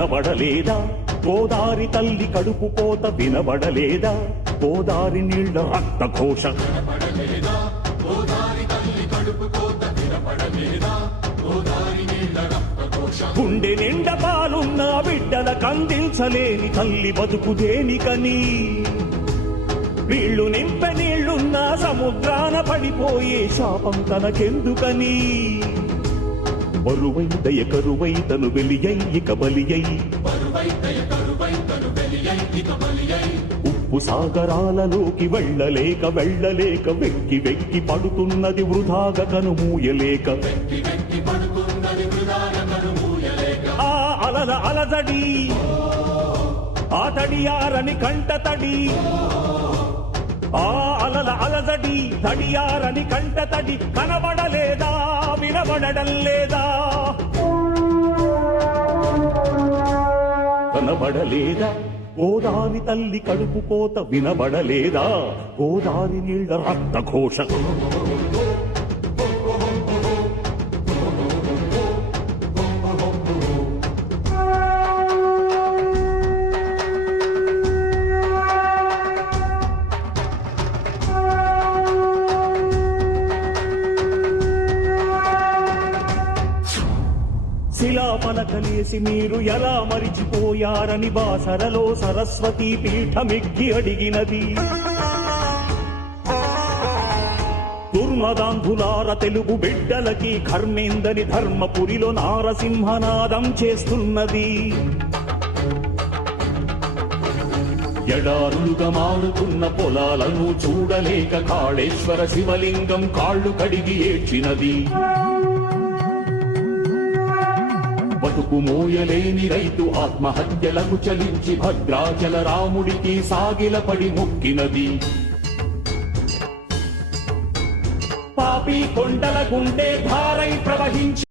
కనబడలేదా గోదారి తల్లి కడుపు కోత వినబడలేదా? గోదారి నీళ్ళ రక్త ఘోష. గుండె నిండా పాలున్న బిడ్డల కందించలేని తల్లి బతుకు దేనికని? వీళ్ళు నింప నీళ్ళున్న సముద్రాన పడిపోయే శాపం తనకెందుకని? బరువై దయ కరువై తను వెలియై ఇక బలియై. ఉప్పు సాగరాలలోకి వెళ్ళలేక వెళ్ళలేక వెక్కి వెక్కి పడుతున్నది వృధాగా కనుమూయలేక ఆ అలల అలజడి ఆ తడియారని కంట తడి. ఆ అలల అలజడి దడియారని కంట తడి కనబడలేదా వినబడడం లేదా కనబడలేదా? గోదారి తల్లి కడుపు కోత వినబడలేదా? గోదారి నీళ్ళ రక్త ఘోష శిలా పలకలేసి మీరు ఎలా మరిచిపోయారని బాసరలో సరస్వతి పీఠమిగ్గి అడిగినది. దుర్మదాంధులార తెలుగు బిడ్డలకి కర్మేందని ధర్మపురిలో నారసింహనాదం చేస్తున్నది. ఎడారులుగా మారుతున్న పొలాలను చూడలేక కాళేశ్వర శివలింగం కాళ్ళు కడిగి ఏడ్చినది. బతుకు మోయలేని రైతు ఆత్మహత్యలకు చలించి భద్రాచల రాముడికి సాగిలపడి మొక్కినది. పాపి కొండల గుండె ధారై ప్రవహించి